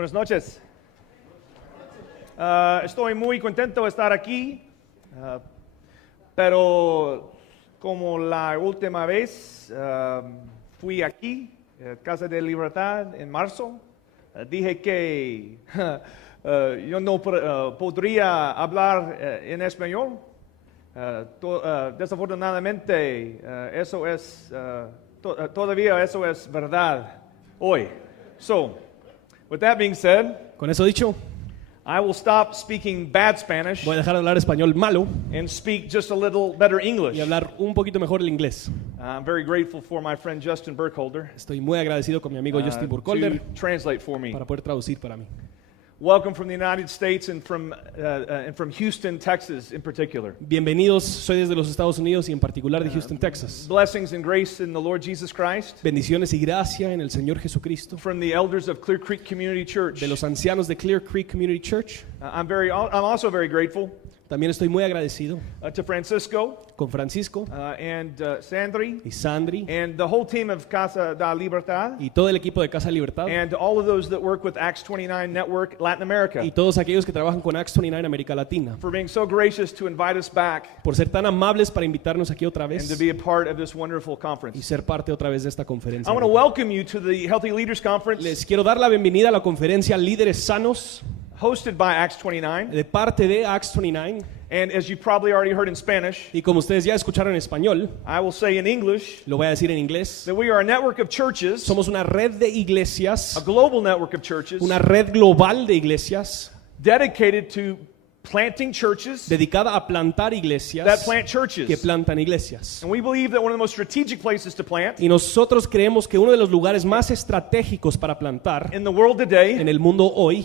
Buenas noches. Estoy muy contento de estar aquí, pero como la última vez fui aquí, Casa de Libertad, en marzo, dije que yo no podría hablar en español. Desafortunadamente, eso es todavía eso es verdad hoy. So, with that being said, Con eso dicho, I will stop speaking bad Spanish voy a dejar de hablar español malo and speak just a little better English. y hablar un poquito mejor el inglés. I'm very grateful for my friend Justin Burkholder Estoy muy agradecido con mi amigo Justin Burkholder to translate for me. para poder traducir para mí. Welcome from the United States and from Houston, Texas in particular. Bienvenidos, soy desde los Estados Unidos y en particular de Houston, Texas. Blessings and grace in the Lord Jesus Christ. Bendiciones y gracia en el Señor Jesucristo. From the elders of Clear Creek Community Church. De los ancianos de Clear Creek Community Church. I'm also very grateful También estoy muy agradecido to Francisco con Francisco and Sandri y Sandri and the whole team of Casa da Libertad y todo el equipo de Casa Libertad and all of those that work with Acts 29 Network Latin America y todos aquellos que trabajan con Acts 29 América Latina for being so gracious to invite us back por ser tan amables para invitarnos aquí otra and to vez be a part of this wonderful y conference. ser parte otra vez de esta conferencia. I want to welcome you to the Healthy Leaders Conference Les quiero dar la bienvenida a la conferencia Líderes Sanos hosted by Acts 29. de parte de Acts 29 And as you probably already heard in Spanish, y como ustedes ya escucharon en español, I will say in English lo voy a decir en inglés, that we are a network of churches, somos una red de a iglesias, global network of churches, una red global de iglesias dedicated to planting churches dedicada a plantar that iglesias plant churches. que plantan iglesias. And we believe that one of the most strategic places to plant Y nosotros creemos que uno de los lugares más estratégicos para plantar in the world today en el mundo hoy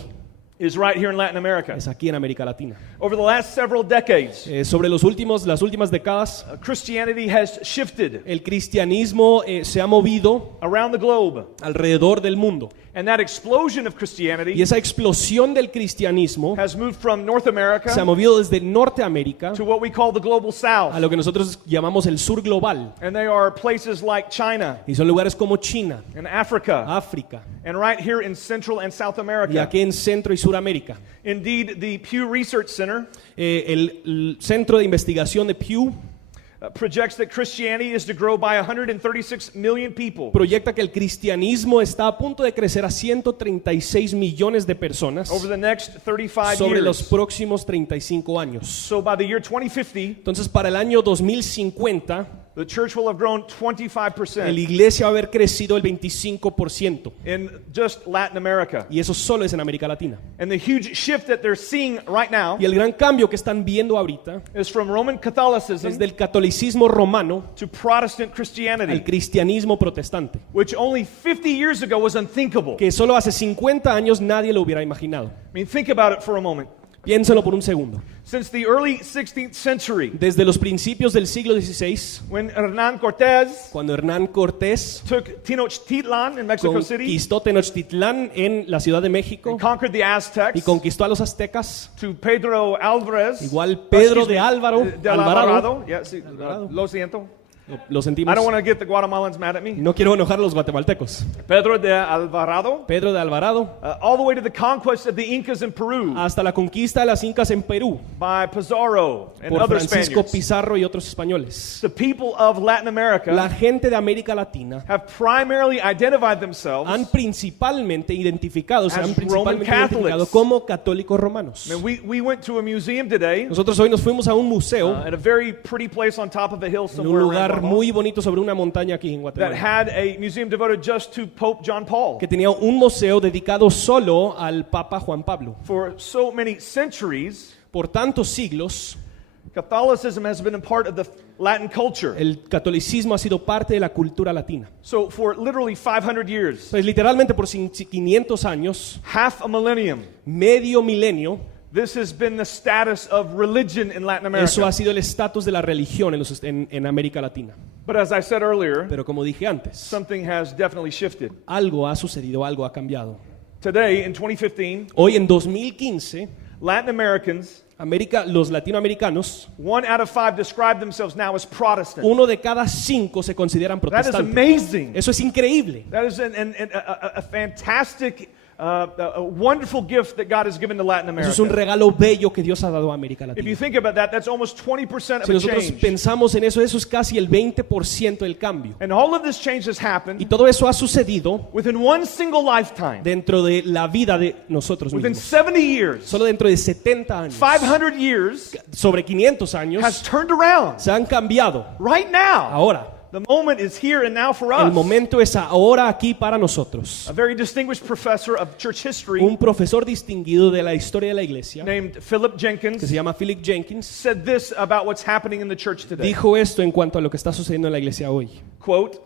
is right here in Latin America. es aquí en América Latina. Over the last several decades, Sobre las últimas décadas, Christianity has shifted el cristianismo se ha movido around the globe. alrededor del mundo. And that explosion of Y Christianity esa explosión del cristianismo has moved from North se ha America movido desde Norteamérica to what we call the global a south. lo que nosotros llamamos el sur global. And they are places like China Y son lugares como China, and Africa África and right here in Central and South y America. aquí en Centro y Suramérica. Indeed, the Pew Research Center El Centro de Investigación de Pew projects that Christianity is to grow by 136 million people proyecta que el cristianismo está a punto de crecer a 136 millones de personas over the next 35 sobre los years. próximos 35 años. So by the year 2050, Entonces, para el año 2050, the church will have grown la 25% iglesia va a haber crecido el 25%. in just Latin America. Y eso solo es en América Latina. And the huge shift that they're seeing right now Y el gran cambio que están viendo ahorita is from Roman Catholicism es del catolicismo romano to Protestant al Christianity, cristianismo protestante, which only 50 years ago was unthinkable. que solo hace 50 años nadie lo hubiera imaginado. I mean, think about it for a moment. Piénselo por un segundo. Since the early 16th century, Desde los principios del siglo XVI, when Hernán Cortés cuando Hernán Cortés took Tenochtitlan in Mexico City conquistó Tenochtitlán en la Ciudad de México and conquered the y Aztecs, conquistó a los aztecas, to Pedro Álvarez, igual Pedro excuse de me, Álvaro, de Alvarado. Alvarado. Yeah, sí, Alvarado. lo siento. Lo I sentimos. don't want to get the Guatemalans mad at me. No quiero enojar a los guatemaltecos. Pedro de Alvarado, Pedro de Alvarado, all the way to the conquest of the Incas in Peru hasta la conquista de las incas en Perú by Pizarro and por other Francisco Spaniards. Pizarro y otros españoles. The people of Latin America La gente de América Latina have primarily identified themselves. han principalmente identificado, se As han principalmente Roman identificado Catholics. como católicos romanos. I mean, we went to a museum today Nosotros hoy nos fuimos a un museo at a very pretty place on top of a hill en un somewhere around lugar Guatemala, muy bonito sobre una montaña aquí en that Guatemala, had a museum devoted just to Pope John Paul. que tenía un museo dedicado solo al Papa Juan Pablo. For so many centuries, Por tantos siglos, Catholicism has been a part of the Latin culture. el catolicismo ha sido parte de la cultura latina. So for literally 500 years, Pues literalmente por 500 años, half a millennium, medio milenio, this has been the status of religion in Latin eso America. ha sido el estatus de la religión en América Latina. But as I said earlier, Pero como dije antes, something has definitely shifted. algo ha sucedido, algo ha cambiado. Today, in 2015, Hoy en 2015, Latin Americans, los latinoamericanos, 1 out of 5 describe themselves now as Protestant. 1 de cada 5 se consideran That is protestantes. amazing. Eso es increíble. That is a fantastic a wonderful gift that God has given to Latin Eso es un America. regalo bello que Dios ha dado a América If you Latina. think about that, that's almost 20% of Si a nosotros change. pensamos en eso, eso es casi el 20% del cambio. And all of this change has Y happened todo eso ha sucedido within one single lifetime. dentro de la vida de nosotros Within mismos. 70 years, Solo dentro de 70 años, 500 years sobre 500 años, has turned around. se han cambiado. Right now, Ahora, the moment is here and now for el us. momento es ahora, aquí para nosotros. A very distinguished professor of church history Un profesor distinguido de la historia de la iglesia, named Philip que se Jenkins, llama Philip Jenkins, said this about what's happening in the church today. dijo esto en cuanto a lo que está sucediendo en la iglesia hoy. Quote,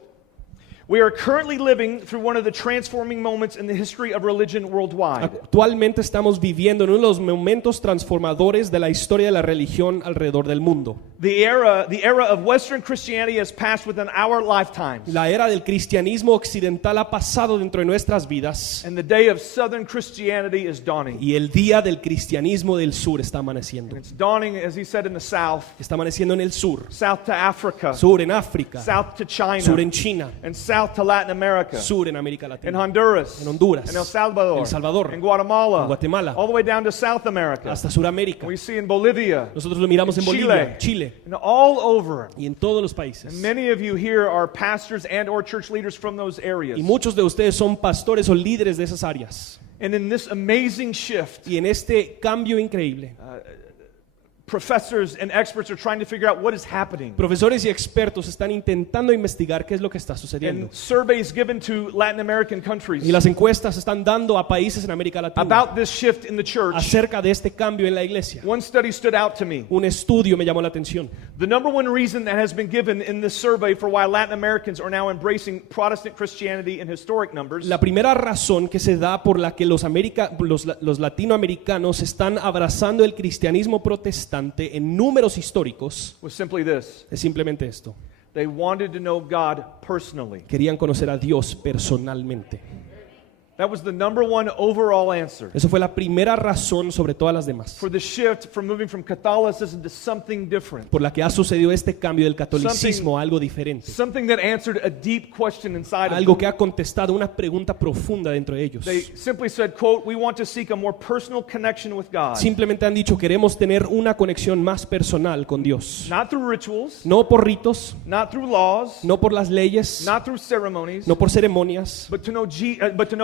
"We are currently living through one of the transforming moments in the history of religion worldwide. Actualmente estamos viviendo en uno de los momentos transformadores de la historia de la religión alrededor del mundo. The era of Western Christianity has passed within our lifetimes, La era del cristianismo occidental ha pasado dentro de nuestras vidas and the day of Southern Christianity is dawning. y el día del cristianismo del sur está amaneciendo. It's dawning, as he said, in the South, Está amaneciendo en el sur, South to Africa, sur en África, South to China, sur en China, and South to Latin America, sur en América in Latina, Honduras, en Honduras, in El Salvador, El Salvador, in Guatemala, en Guatemala, all the way down to South America. hasta Suramérica. We see in Bolivia, Nosotros lo miramos en Bolivia, Chile and all over. y en todos los países. And many of you here are pastors and or church leaders from those areas. Y muchos de ustedes son pastores o líderes de esas áreas. And in this amazing shift, Y en este cambio increíble, professors and experts are trying to figure out what is happening. profesores y expertos están intentando investigar qué es lo que está sucediendo. And surveys given to Latin American countries Y las encuestas están dando a países en América Latina about this shift in the church. acerca de este cambio en la iglesia. One study stood out to me. Un estudio me llamó la atención. The number one reason that has been given in this survey for why Latin Americans are now embracing Protestant Christianity in historic numbers La primera razón que se da por la que los latinoamericanos están abrazando el cristianismo protestante en números históricos was simply this. es simplemente esto. They wanted to know God personally. Querían conocer a Dios personalmente. That was the number one overall answer Eso fue la primera razón sobre todas las demás, for the shift from moving from Catholicism to something different. por la que ha sucedido este cambio del catolicismo a algo diferente. Something that answered a deep question inside of Algo them. que ha contestado una pregunta profunda dentro de ellos. They simply said, quote, "We want to seek a more personal connection with God. Simplemente han dicho, queremos tener una conexión más personal con Dios. Not through rituals, No por ritos, not through laws, no por las leyes, not through ceremonies, no por ceremonias, but to know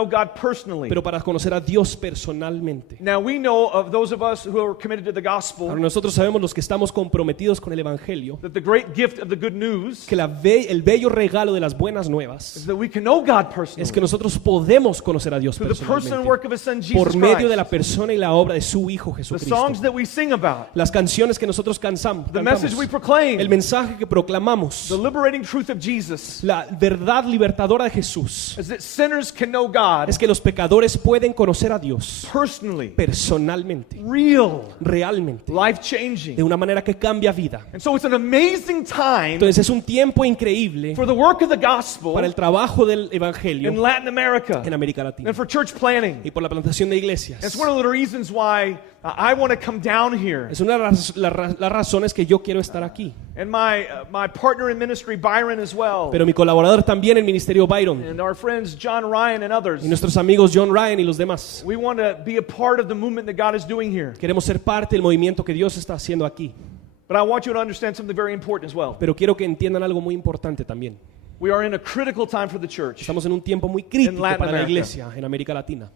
God personally." pero para conocer a Dios personalmente. Now we know of those of us who are committed to the gospel Ahora nosotros sabemos, los que estamos comprometidos con el Evangelio, that the great gift of the good news que el bello regalo de las buenas is nuevas that we can know God es que personally nosotros podemos conocer a Dios through the person and personalmente work of His Son Jesus por medio de la Christ. persona y la obra de su Hijo The Jesucristo. songs that we sing about, Las canciones que nosotros cantamos, the message we proclaim, el mensaje que proclamamos, the liberating truth of Jesus la verdad libertadora de Jesús, is that sinners can know God es que los pecadores pueden conocer a Dios personally, personalmente, real, realmente, life de changing. una manera que cambia vida. And so it's an amazing time Entonces es un tiempo increíble for the work of the gospel para el trabajo del in Evangelio Latin America en América Latina and for church planting. y por la plantación de iglesias. It's one of the reasons why I want to come down here. Es una de las razones que yo quiero estar aquí. And my partner in ministry, Byron, as well. Pero mi colaborador también en Ministerio Byron And our friends, John Ryan and others. y nuestros amigos John Ryan y los demás. We want to be a part of the movement that God is doing here. Queremos ser parte del movimiento que Dios está haciendo aquí. But I want you to understand something very important as well. Pero quiero que entiendan algo muy importante también. We are in a critical time for the church. Estamos en un tiempo muy crítico In Latin para la America. iglesia en América Latina.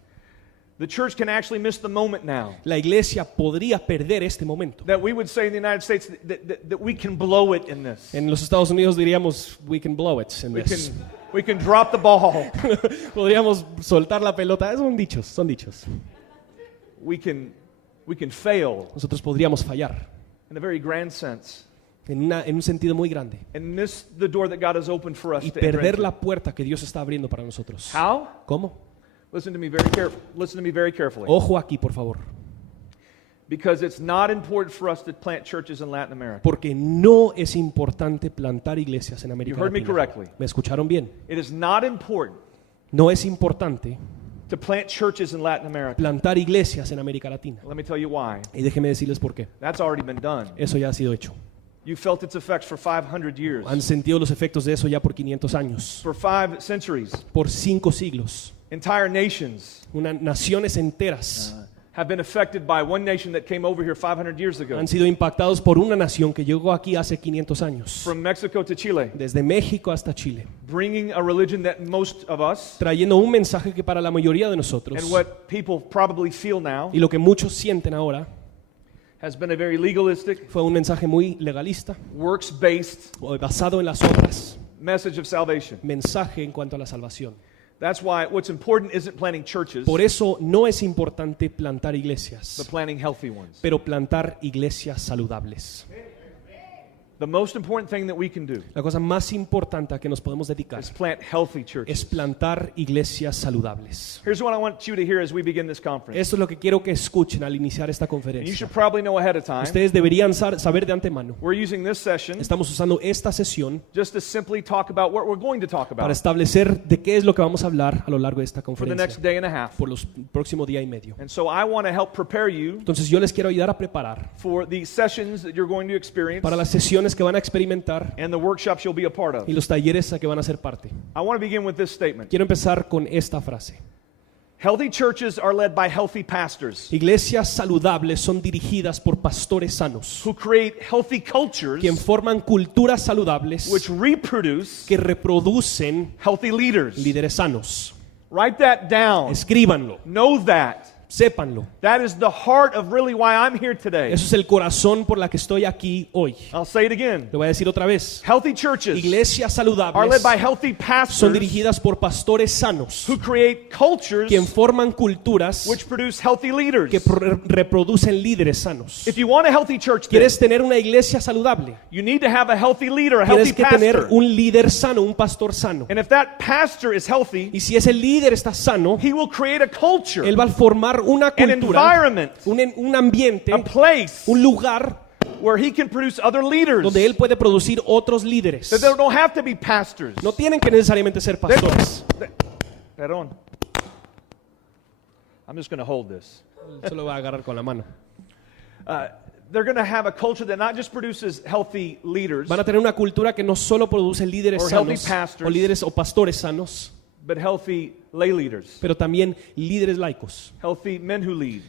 The church can actually miss the moment now. La iglesia podría perder este momento. That we would say in the United States that we can blow it in this. En los Estados Unidos diríamos, we can blow it in this. We can drop the ball. Podríamos soltar la pelota. Son dichos, son dichos. We can fail Nosotros podríamos fallar in a very grand sense en un sentido muy grande and miss the door that God has opened for us y to enter perder into. la puerta que Dios está abriendo para nosotros. How? ¿Cómo? Listen to me very carefully. Ojo aquí, por favor. Because it's not important for us to plant churches in Latin America. Porque no es importante plantar iglesias en América You heard me Latina. correctly. ¿Me escucharon bien? It is not important No es importante to plant churches in Latin America. plantar iglesias en América Latina. Let me tell you why. Y déjenme decirles por qué. That's already been done. Eso ya ha sido hecho. You felt its effects for 500 years. Han sentido los efectos de eso ya por 500 años, For 5 centuries. por 5 siglos. Entire nations naciones enteras have been affected by one nation that came over here 500 years ago. han sido impactados por una nación que llegó aquí hace 500 años, From Mexico to Chile, desde México hasta Chile, bringing a religion that most of us trayendo un mensaje que para la mayoría de nosotros and what people probably feel now y lo que muchos sienten ahora has been a very legalistic, fue un mensaje muy legalista, works-based o basado en las obras, message of salvation. mensaje en cuanto a la salvación. That's why what's important isn't planting churches, Por eso no es importante plantar but iglesias, planting healthy ones. pero plantar iglesias saludables. The most important thing that we can do La cosa más importante a que nos podemos dedicar is plant healthy churches. es plantar iglesias saludables. Here's what I want you to hear as we begin this conference. Esto es lo que quiero que escuchen al iniciar esta And you conferencia. should probably know ahead of time. Ustedes deberían saber de antemano. We're using this session Estamos usando esta sesión just to simply talk about what we're going to talk para about establecer de qué es lo que vamos a hablar a lo largo de esta for the next conferencia day and a half. por los próximo día y medio. And so I want to help prepare you Entonces yo les quiero ayudar a preparar for the sessions that you're going to experience para las sesiones que van a experimentar and the workshops you'll be a part of. y los talleres a que van a ser parte. I want to begin with this statement. Quiero empezar con esta frase. Healthy churches are led by healthy pastors Iglesias saludables son dirigidas por pastores sanos, who create healthy cultures quien forman culturas saludables which reproduce que reproducen healthy leaders. líderes sanos. Write that down. Escríbanlo, Know that. sépanlo. That is the heart of really why I'm here today. Eso es el corazón por la que estoy aquí hoy. I'll say it again. Lo voy a decir otra vez. Healthy churches Iglesias are led saludables by healthy son pastors dirigidas por pastores sanos, who create cultures quien forman culturas which produce healthy leaders. que reproducen líderes sanos. If you want a healthy church, then ¿Quieres tener una iglesia saludable? you need to have a healthy leader, a healthy Tienes que tener pastor. un líder sano, un pastor sano. And if that pastor is healthy, Y si ese líder está sano, he will create a culture, él va a formar una an cultura, environment, un ambiente, a place un lugar where he can produce other leaders. donde él puede producir otros líderes. That they don't have to be pastors. No tienen que necesariamente ser pastores. Perdón. I'm just going to hold this. Solo va a agarrar con la mano. They're going to have a culture that not just produces healthy leaders, Van a tener una cultura que no solo produce líderes Or healthy sanos, pastors. o líderes o pastores sanos, but healthy lay leaders, pero también líderes laicos, healthy men who lead,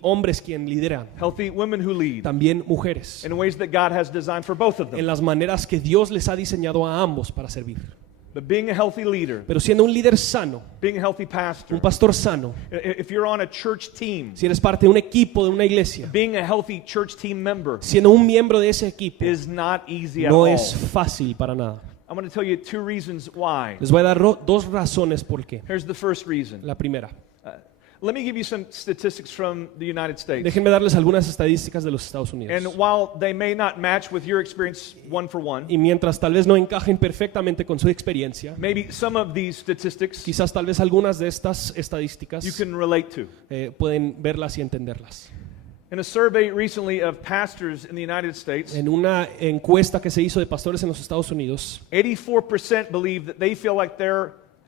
hombres quien lideran, healthy women who lead, también mujeres, in ways that God has designed for both of en them. las maneras que Dios les ha diseñado a ambos para servir. But being a healthy leader, Pero siendo un líder sano, being a healthy pastor, un pastor sano, if you're on a church team, si eres parte de un equipo, de una iglesia, being a healthy church team member siendo un miembro de ese equipo, is not easy at no all. es fácil para nada. I'm going to tell you two reasons why. Les voy a dar dos razones por qué. Here's the first reason. La primera, Let me give you some statistics from the United States. déjenme darles algunas estadísticas de los Estados Unidos. And while they may not match with your experience one for one, Y mientras tal vez no encajen perfectamente con su experiencia, maybe some of these statistics quizás tal vez algunas de estas you estadísticas can relate to. pueden verlas y entenderlas. In a survey recently of pastors in the United States, En una encuesta que se hizo de pastores en los Estados Unidos, 84% believe that they feel like they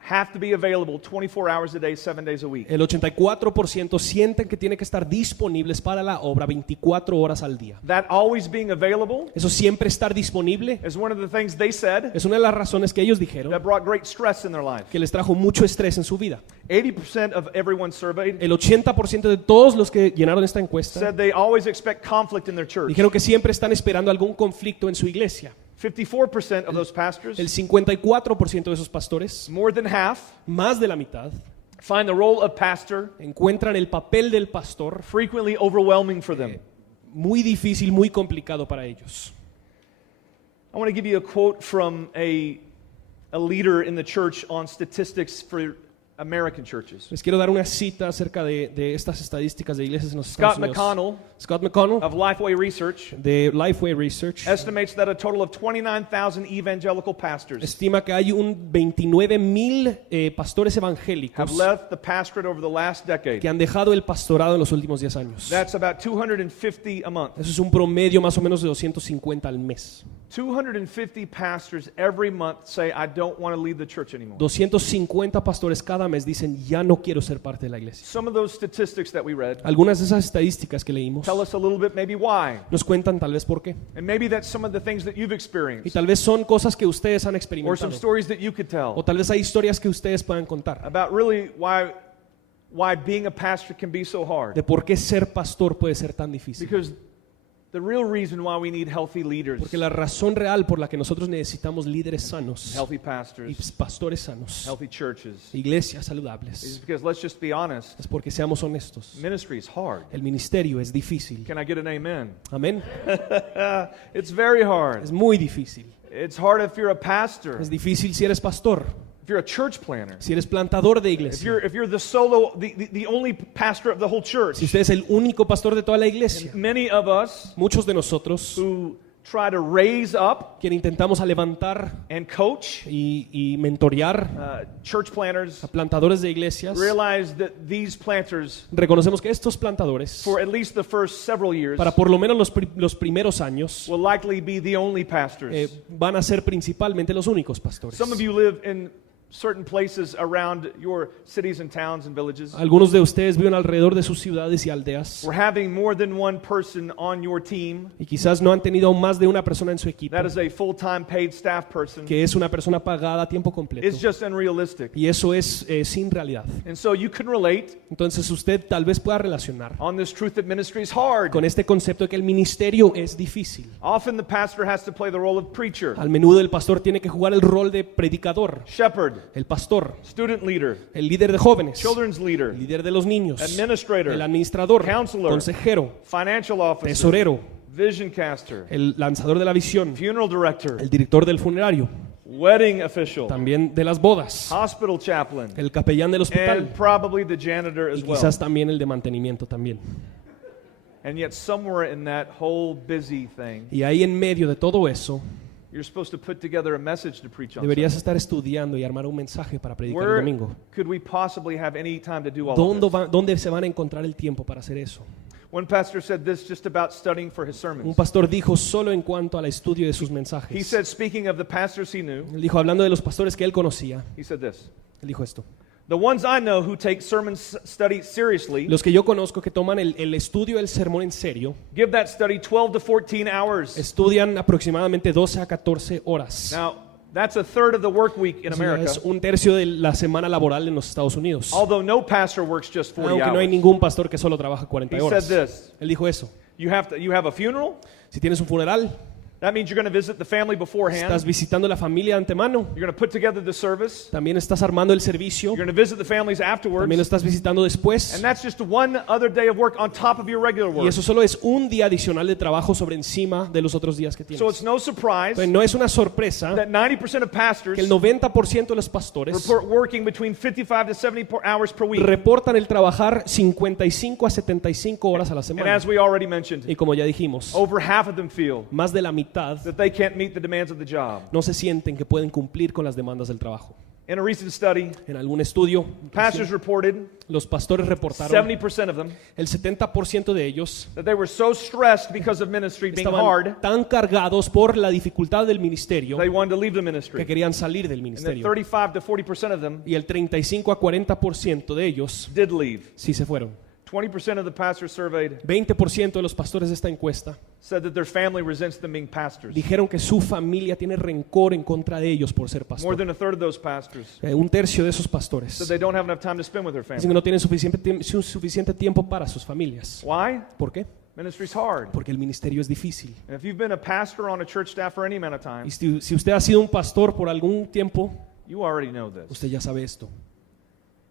have to be available 24 hours a day, 7 days a week. el 84% sienten que tienen que estar disponibles para la obra 24 horas al día. That always being available Eso siempre estar disponible is one of the things they said es una de las razones que ellos dijeron that brought great stress in their life. que les trajo mucho estrés en su vida. 80% of everyone surveyed El 80% de todos los que llenaron esta encuesta said they always expect conflict in their church. dijeron que siempre están esperando algún conflicto en su iglesia. 54% of those pastors, El 54% de esos pastores, more than half, más de la mitad, find the role of pastor encuentran el papel del pastor frequently overwhelming for them. muy difícil, muy complicado para ellos. I want to give you a quote from a leader in the church on statistics for American churches. Les quiero dar una cita acerca de estas estadísticas de iglesias en los Estados Scott Unidos. McConnell Scott McConnell, of Lifeway Research de Lifeway Research, estimates that a total of 29,000 evangelical pastors estima que hay un 29,000 pastores have evangélicos left the pastorate over the last decade. que han dejado el pastorado en los últimos 10 años. That's about 250 a month. Eso es un promedio más o menos de 250 al mes. 250 pastors every month say, I don't want to lead the church anymore. 250 pastores cada mes dicen, ya no quiero ser parte de la iglesia. Some of those statistics that we read Algunas de esas estadísticas que leímos tell us a little bit maybe why. nos cuentan tal vez por qué. And maybe that's some of the things that you've Y experienced tal vez son cosas que ustedes han or some experimentado. stories that you could O tell tal vez hay historias que ustedes puedan contar about really why being a pastor can be so hard. de por qué ser pastor puede ser tan difícil. Because the real reason why we need healthy leaders, Porque la razón real por la que nosotros necesitamos líderes sanos healthy y pastors, pastores sanos, healthy churches, iglesias is saludables, because let's just be honest, es porque seamos honestos. ministry is hard. El ministerio es difícil. Can I get an amen? Amén. It's very hard. Es muy difícil. It's hard if you're a pastor, Es difícil si eres pastor, if you're a church planner, si eres plantador de if iglesia, you're the only pastor of the whole church. si usted es el único pastor de toda la iglesia. Many of us Muchos de nosotros, who try to raise up quien intentamos a levantar and coach y mentorear church planners a plantadores de iglesias, realize that these planters, reconocemos que estos plantadores, for at least the first several years, para por lo menos los primeros años, will likely be the only pastors. van a ser principalmente los únicos pastores. Some of you live in certain places around your cities and towns and villages. Algunos de ustedes viven alrededor de sus ciudades y aldeas We're having more than one person on your team y quizás no han tenido aún más de una persona en su equipo, that is a full-time paid staff person. que es una persona pagada a tiempo completo. It's just unrealistic. Y eso es sin realidad. And so you can relate Entonces usted tal vez pueda relacionar on this truth that ministry is hard. con este concepto de que el ministerio es difícil. Often the pastor has to play the role of preacher, Al menudo el pastor tiene que jugar el rol de predicador, shepherd, el pastor, student leader, el líder de jóvenes, children's leader, el líder de los niños, administrator, el administrador, counselor, consejero, financial officer, tesorero, vision caster, el lanzador de la visión, funeral director, el director del funerario, wedding official, también de las bodas, hospital chaplain, el capellán del and hospital probably the janitor y as well. quizás también el de mantenimiento también. And yet somewhere in that whole busy thing, Y ahí en medio de todo eso, you're supposed to put together a message to preach on deberías Sunday. estar estudiando y armar un mensaje para predicar el Where domingo. could we possibly have any time to do all of this? ¿Dónde se van a encontrar el tiempo para hacer eso? One pastor said this just about studying for his Un sermons. pastor dijo solo en cuanto al estudio de sus He mensajes. said, speaking of the pastors he knew, Él dijo, hablando de los pastores que él conocía, he said this: él dijo esto. the ones I know who take sermon study seriously Los que yo conozco que toman el estudio del sermón en serio, give that study 12 to 14 hours. estudian aproximadamente 12 a 14 horas. Now, that's a third of the work week in Eso ya America, es un tercio de la semana laboral en los Estados Unidos. although no pastor works just 40 Aunque no hay hours. ningún pastor que solo trabaja 40 He horas. said this: Él dijo eso. you have a funeral. Si tienes un funeral, That means you're going to visit the family beforehand. estás visitando la familia de antemano, You're going to put together the service. también estás armando el servicio, You're going to visit the families afterwards. también lo estás visitando después. And that's just one other day of work on top of your regular Y work. eso solo es un día adicional de trabajo sobre encima de los otros días que So tienes. it's no surprise Entonces, no es una sorpresa that 90% of pastors que el 90% de los pastores report working between 55 to 70 hours per week. reportan el trabajar 55 a 75 horas a la And semana. as we already mentioned, Y como ya dijimos, over half of them feel más de la mitad that they can't meet the demands of the job. no se sienten que pueden cumplir con las demandas del trabajo. In a recent study, En algún estudio, pastors reported, los pastores reportaron 70% of them, el 70% de ellos that they were so stressed because of ministry being hard, estaban tan cargados por la dificultad del ministerio they wanted to leave the que ministry. querían salir del And then ministerio. 35 to 40% of them Y el 35 a 40% de ellos did leave. sí se fueron. 20% of the pastors surveyed 20% de los pastores de esta encuesta said that their family resents them being pastors. dijeron que su familia tiene rencor en contra de ellos por ser More pastor. than a third of those pastors Un tercio de esos said pastores they don't have enough time to spend with their dicen que family. no tienen suficiente tiempo para sus familias. Why? ¿Por qué? Ministry's hard. Porque el ministerio es difícil. And if you've been a pastor on a church staff for any amount of time, Y si usted ha sido un pastor por algún tiempo, you already know this. usted ya sabe esto.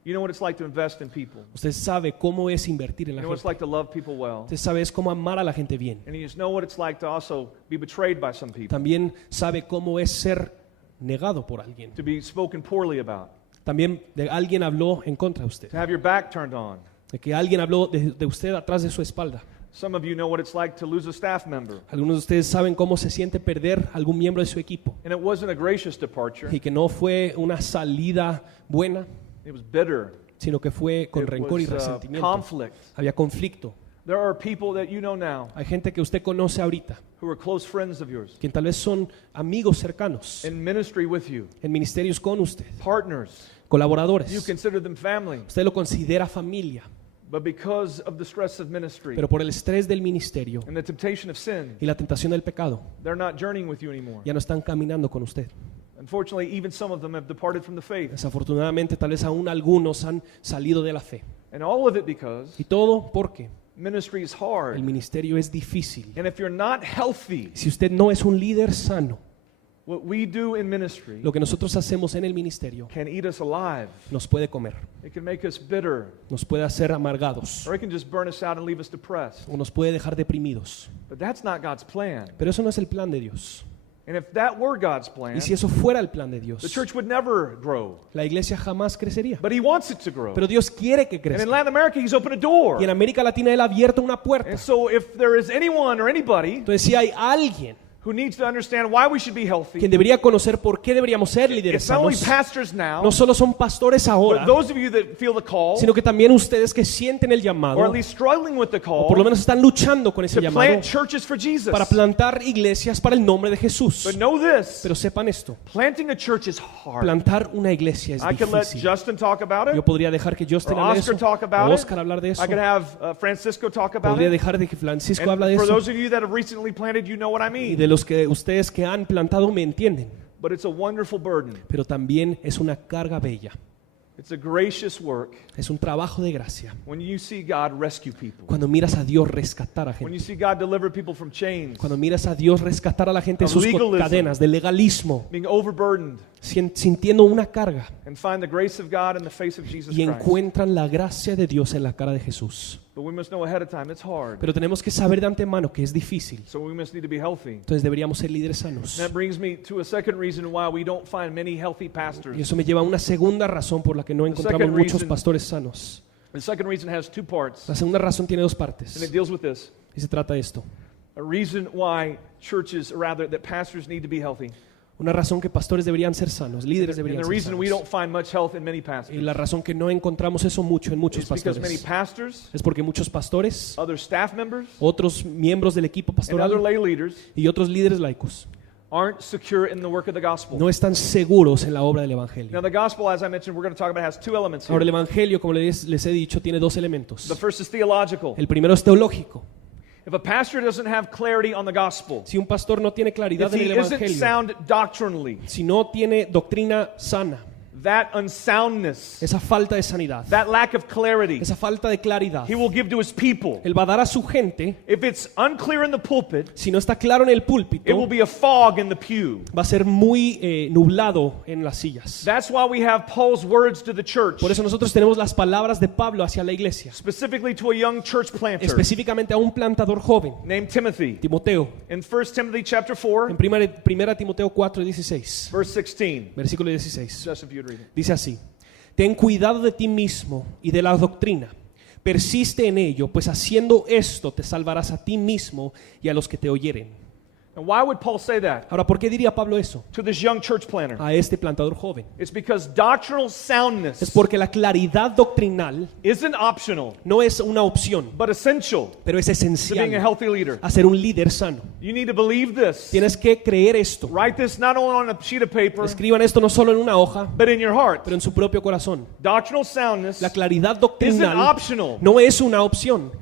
You know what it's like to invest in people. Usted sabe cómo es invertir en You la know what it's gente. like to love people well. Usted sabe es cómo amar a la gente bien. And you just know what it's like to also be betrayed by some people, También sabe cómo es ser negado por alguien. to be spoken poorly about, También de alguien habló en contra de usted. to have your back turned on. De que alguien habló de usted atrás de su espalda. Some of you know what it's like to lose a staff member. Algunos de ustedes saben cómo se siente perder algún miembro de su equipo. And it wasn't a gracious departure. Y que no fue una salida buena, It was bitter. sino que fue con It rencor y was, resentimiento. conflict. Había conflicto. There are people that you know now Hay gente que usted conoce ahorita, who are close friends of yours, quien tal vez son amigos cercanos, in ministry with you, en ministerios con usted, partners. You colaboradores. consider them family, Usted lo considera familia, but because of the stress of ministry pero por el estrés del ministerio and the temptation of sin, y la tentación del pecado, they're not journeying with you anymore. ya no están caminando con usted. Unfortunately, even some of them have departed from the faith. Desafortunadamente, tal vez aún algunos han salido de la fe. And all of it because Y todo porque ministry is el hard. ministerio es difícil. And if you're not healthy, Si usted no es un líder sano, what we do in ministry lo que nosotros hacemos en el ministerio can eat us alive. nos puede comer, It can make us bitter, nos puede hacer amargados or it can just burn us out and leave us depressed. o nos puede dejar deprimidos. But that's not God's plan. Pero eso no es el plan de Dios. And if that were God's plan, Y si eso fuera el plan de the Dios, church would never grow. la iglesia jamás crecería. But He wants it to grow. Pero Dios quiere que And in crezca. Latin America, He's opened a door. Y en América Latina Él ha abierto una puerta. And so if there is anyone or anybody Entonces, si hay alguien who needs to understand why we should be healthy, quien debería conocer por qué deberíamos ser líderes it's not only sanos, pastors now, no solo son pastores but ahora, those of you that feel the call, sino que también ustedes que sienten el or llamado, at least struggling with the o por lo call, menos están luchando con ese to llamado plant churches for Jesus. para plantar iglesias para el nombre de Jesús. But know this, Pero sepan esto, planting a church is hard. plantar una iglesia es I could let difícil. Justin talk about Yo it, podría dejar que Justin or hable de Oscar eso, talk about o it. Oscar hablar de eso, I could have Francisco talk about podría it. dejar de que Francisco And habla de for eso, those of you that have recently planted, you know what I y mean. de los que ustedes que han plantado me entienden, But it's a wonderful burden. pero también es una carga bella, It's a gracious work es un trabajo de gracia. when you see God rescue people. Cuando miras a Dios rescatar a When you gente, see God deliver people from chains, cuando miras a Dios rescatar a la gente de Of sus legalism. cadenas, de legalismo, being overburdened, sintiendo una carga, and find the grace of God in the face of Jesus y Christ. encuentran la gracia de Dios en la cara de Jesús. But we must know ahead of time it's hard. Pero tenemos que saber de antemano que es difícil. So we must need to be healthy. Entonces deberíamos ser líderes sanos. That brings me to a second reason why we don't find many healthy Y pastors. eso me lleva a una segunda razón por la que no encontramos second muchos reason- pastores sanos. The second reason has two parts, La segunda razón tiene dos and partes. it deals with this. Y se trata de esto. A reason why churches, or rather, that pastors need to be healthy. Una razón que pastores deberían ser sanos, líderes And deberían the ser reason we don't sanos. find much health in many Y pastors la razón que no encontramos eso mucho en muchos is because many pastores pastors, es porque muchos pastores, other staff members, otros miembros del equipo and other pastoral lay leaders y otros líderes laicos aren't secure in the work of the gospel. no están seguros en la obra del Now, Evangelio. the gospel, as I mentioned, we're going to talk about, has two elements Ahora el here. Evangelio, como les he dicho, tiene dos elementos. The first is theological. El primero es teológico. If a pastor doesn't have clarity on the gospel, Si un pastor no tiene claridad if en he el isn't Evangelio, sound doctrinally, si no tiene doctrina sana, that unsoundness, esa falta de sanidad, that lack of clarity, esa falta de claridad, he will give to his people. él va a dar a su gente. If it's unclear in the pulpit, Si no está claro en el it will púlpito, be a fog in the pew. va a ser muy nublado en las sillas. That's why we have Paul's words to the church, Por eso nosotros tenemos las palabras de Pablo hacia la iglesia, specifically to a young church planter específicamente a un plantador joven, named Timothy. Timoteo, In 1 Timothy chapter 4, en primera Timoteo 4:16, verse 16. versículo 16. Just if you'd read it. Dice así: Ten cuidado de ti mismo y de la doctrina. Persiste en ello, pues haciendo esto te salvarás a ti mismo y a los que te oyeren. And why would Paul say that Ahora, ¿por qué diría Pablo eso to this young church planter? a este plantador joven? It's because doctrinal Es soundness porque la claridad doctrinal isn't optional, no es una opción, but essential pero es to being a esencial healthy leader. a ser un líder sano. You need to believe this. Tienes que creer esto. Write this not only on a sheet of paper, Escriban esto no solo en una hoja, but in your heart. pero en su propio corazón. Doctrinal soundness La claridad isn't doctrinal optional, no es una opción,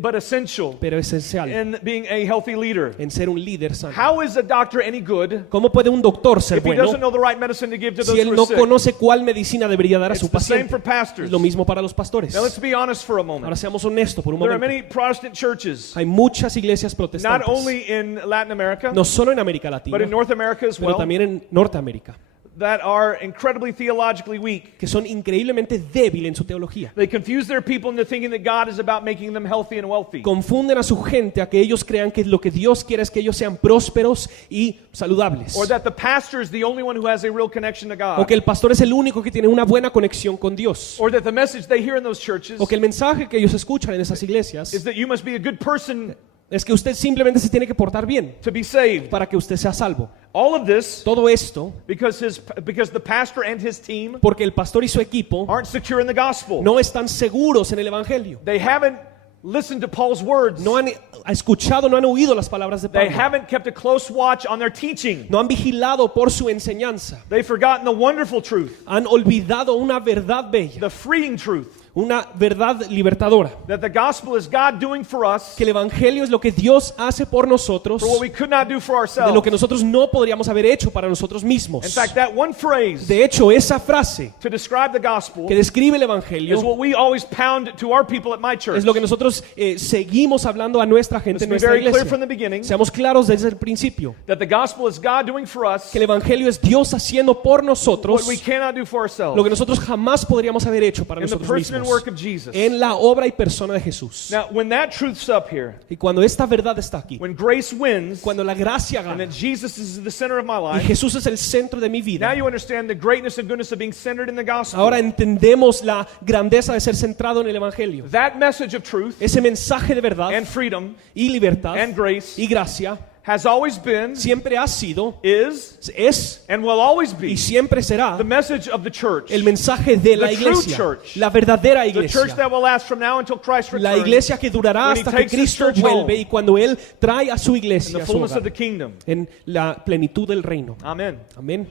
but essential pero esencial in being a healthy leader. en ser un líder sano. How is a doctor any good ¿Cómo puede un doctor ser if he bueno doesn't know the right medicine to give to si those él who no are sick? conoce cuál medicina debería dar a It's su the same paciente? for pastors. Es lo mismo para los pastores. Now let's be honest for a Ahora moment. seamos honestos por un There are momento. many Protestant churches, Hay muchas iglesias not protestantes, only in Latin America, no solo en América but Latina, in North America as pero well, también en Norteamérica, that are incredibly theologically weak. que son increíblemente débiles en su teología. They confuse their people into thinking that God is about making them healthy and wealthy. Confunden a su gente a que ellos crean que lo que Dios quiere es que ellos sean prósperos y saludables. Or that the pastor is the only one who has a real connection to O God. que el pastor es el único que tiene una buena conexión con Dios. Or that the message they hear in those churches O que el mensaje que ellos escuchan en esas iglesias is that you must be a good person es que usted simplemente se tiene que portar bien to be saved. para que usted sea salvo. All of this Todo esto because the pastor and his team porque el pastor y su equipo aren't secure in the gospel. no están seguros en el Evangelio. They haven't listened to Paul's words. no han escuchado, no han oído las palabras de They Pablo. haven't kept a close watch on their teaching. No han vigilado por su enseñanza. They've forgotten the wonderful truth, Han olvidado una verdad bella, the freeing truth, una verdad libertadora. that the gospel is God doing for us Que el evangelio es lo que Dios hace por nosotros, for what we could not do for de ourselves. lo que nosotros no podríamos haber hecho para nosotros In mismos. fact, that one phrase De hecho, esa frase to describe the gospel que describe el is evangelio what we always pound to our people at my church. es lo que nosotros seguimos hablando a nuestra gente Let's en be nuestra very clear iglesia. from the beginning Seamos claros desde el principio that the gospel is God doing for us que el evangelio es Dios haciendo por nosotros what we cannot do for lo ourselves que nosotros jamás podríamos haber hecho para in the nosotros person and mismos. work of Jesus. En la obra y persona de Jesús. Now, when that truth's up here, Y cuando esta verdad está aquí, when grace wins, cuando la gracia and gana that Jesus is the center of my y life, Jesús es el centro de mi now vida, you understand the greatness and goodness of being centered in the gospel. ahora entendemos la grandeza de ser centrado en el evangelio. That message of truth Ese mensaje de verdad and freedom y libertad and grace y gracia has always been, siempre ha sido, is, es and will always be y siempre será the message of the church. el mensaje de la The true iglesia, church. la verdadera The church iglesia, that will last from now until Christ la returns iglesia que durará when he hasta que takes his Cristo church home vuelve y cuando Él trae a su in iglesia the a su fullness of hogar, the kingdom. en la plenitud del reino. Amen. Amén.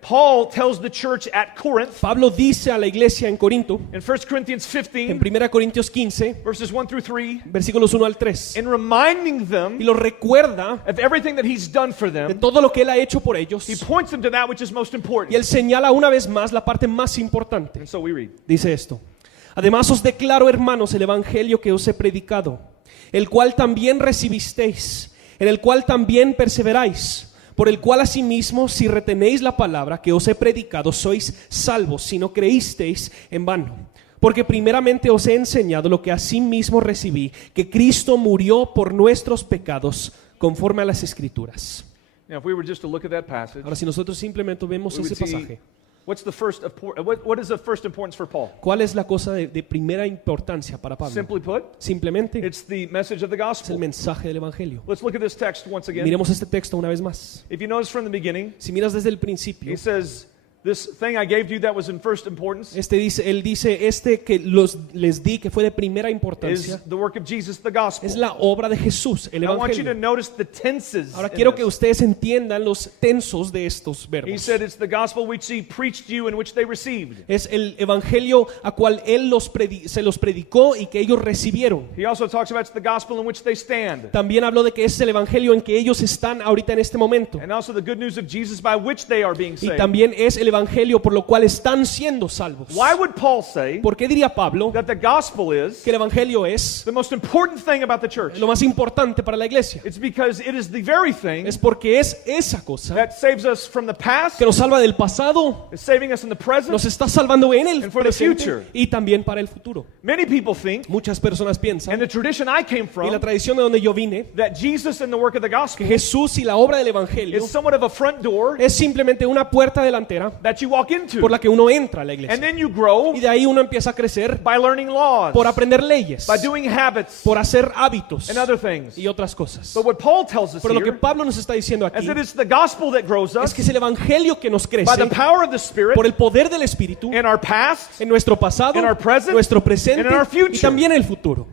Paul tells the church at Corinth Pablo dice a la iglesia en Corinto, in 1 Corinthians en 15, 1 Corintios 15, verses 1 through 3, versículos 1 al 3, in reminding y them lo recuerda of everything that he's done for de them, todo lo que Él ha hecho por ellos, he points them to that which is most y important. Él señala una vez más la parte más importante. And so we read. Dice esto: además os declaro, hermanos, el evangelio que os he predicado, el cual también recibisteis, en el cual también perseveráis, por el cual asimismo, si retenéis la palabra que os he predicado, sois salvos, si no creísteis en vano. Porque primeramente os he enseñado lo que asimismo recibí, que Cristo murió por nuestros pecados, conforme a las Escrituras. Now, if we were just to look at that passage, Ahora, si nosotros simplemente vemos we would ese see pasaje, what's the first what is the first importance for Paul? ¿cuál es la cosa de primera importancia para Pablo? Simply put, Simplemente it's the message of the es el gospel. mensaje del evangelio. Let's look at this text once again. Miremos este texto una vez más. If you notice from the beginning, Si miras desde el principio, he says, this thing I gave you that was in first importance él dice, que les di que fue de primera is importancia, the work of Jesus, the gospel. es la obra de Jesús, el I want you to evangelio. notice the tenses. Ahora in quiero que this. ustedes entiendan los tensos de estos He verbos. said it's the gospel which he preached you and which they received. Es el evangelio a cual él se los predicó y que ellos recibieron. He also talks about it's the gospel in which they stand. También habló de que es el evangelio en que ellos están ahorita en este momento. And also the good news of Jesus by which they are being Y saved. también es el evangelio por lo cual están siendo salvos. Why would Paul say ¿Por qué diría Pablo that the gospel is que el evangelio es the most important thing about the church? lo más importante para la iglesia? It's because it is the very thing Es porque es esa cosa that saves us from the past, que nos salva del pasado, is saving us in the present. nos está salvando en el And for the presente future. y también para el futuro. Many people think, Muchas personas and piensan, the tradition I came y la from, tradición de donde yo vine, that Jesus and the work of the que gospel Jesús y la obra del evangelio is somewhat of a front door es simplemente una puerta delantera that you walk into. por la que uno entra a la And iglesia. then you grow Y de ahí uno empieza a crecer by learning laws, por aprender leyes, by doing habits, por hacer hábitos and other things. y otras cosas. But what Paul tells us Pero lo que here Pablo nos está diciendo aquí is that it's the gospel that grows es us que es el evangelio que nos by the crece power of the Spirit por el poder del Espíritu in our past. en nuestro pasado, in our present, nuestro presente and in our future. y también en el futuro.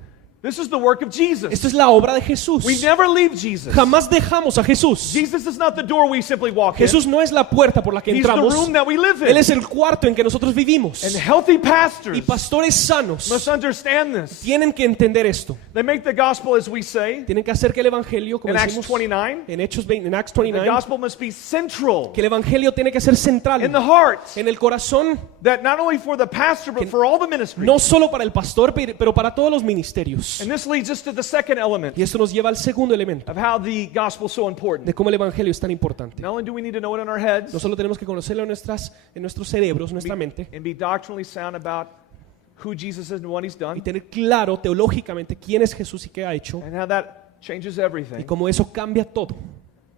This is the work of Jesus. Esto es la obra de Jesús. We never leave Jesus. Jamás dejamos a Jesús. Jesus is not the door we simply walk in. Jesús no es la puerta por la que He's the entramos. room that we live Él in. es el cuarto en que nosotros vivimos. And healthy Y pastors pastores sanos must understand this. tienen que entender esto. They make the gospel, as we say, Tienen que hacer que el evangelio, como in Acts decimos 29, en Hechos 20, en Acts the 29, gospel must be central que el evangelio tiene que ser central in the heart. en el corazón, That not only for the pastor, but for all the ministry. no solo para el pastor, pero para todos los ministerios. And this leads us to the second element Y esto nos lleva al segundo elemento of how the gospel is so important. de cómo el evangelio es tan importante. Not only do we need to know it in our heads No solo tenemos que conocerlo en nuestros cerebros, nuestra mente, and be doctrinally sound about who Jesus is and what he's y done, tener claro teológicamente quién es Jesús y qué ha hecho, and how that changes y everything. cómo eso cambia todo.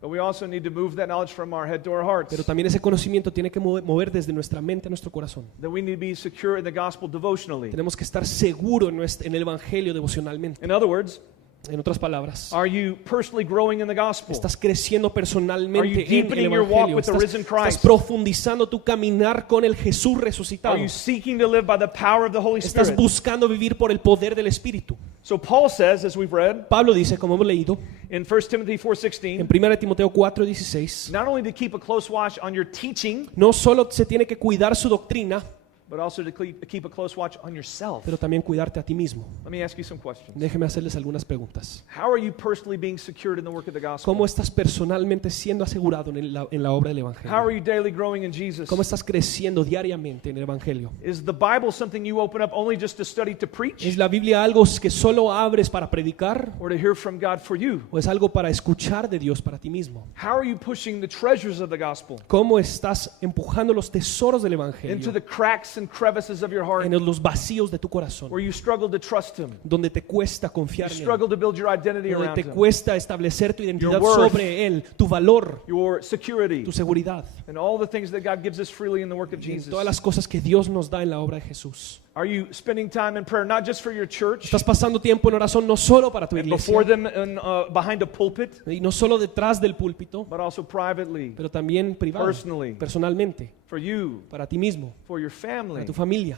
But we also need to move that knowledge from our head to our hearts. Pero también ese conocimiento tiene que mover desde nuestra mente a nuestro corazón. That we need to be secure in the gospel devotionally. Tenemos que estar seguros en el evangelio devocionalmente. In other words, En otras palabras, are you personally growing in the gospel? estás creciendo Are you personalmente en el deepening your walk evangelio. with the risen Estás Christ? profundizando tu caminar con el Jesús resucitado. Are you seeking to live by the power of the Holy Estás Spirit? buscando vivir por el poder del Espíritu. So Paul says, as we've read Pablo dice, como hemos leído, in 1 Timothy en 4:16, 1 Timoteo 4:16, not only to keep a close watch on your teaching, no solo se tiene que cuidar su doctrina, but also to keep a close watch on yourself. pero también cuidarte a ti mismo. Let me ask you some questions. Déjeme hacerles algunas preguntas. How are you personally being secured in the work of the gospel? ¿Cómo estás personalmente siendo asegurado en la obra del How Evangelio? are you daily growing in Jesus? ¿Cómo estás creciendo diariamente en el Evangelio? Is the Bible something you open up only just to study to preach, ¿Es la Biblia algo que solo abres para predicar or to hear from God for you? o es algo para escuchar de Dios para ti mismo? How are you pushing the treasures of the gospel ¿Cómo estás empujando los tesoros del into Evangelio the cracks and crevices of your heart en los vacíos de tu corazón, where you struggle to trust Him, donde te cuesta you confiar en Él, struggle to build your identity donde around te Him, cuesta establecer tu identidad Your worth. sobre Él, tu valor, your security, tu seguridad, and all the things that God gives us freely in the work of y en Jesus? todas las cosas que Dios nos da en la obra de Jesús? Are you spending time in prayer not just for your church ¿Estás pasando tiempo en oración no solo para tu and iglesia before them and behind a pulpit, y no solo detrás del púlpito, but also privately, pero también privado, personally, personalmente, for you, para ti mismo, for your family, para tu familia,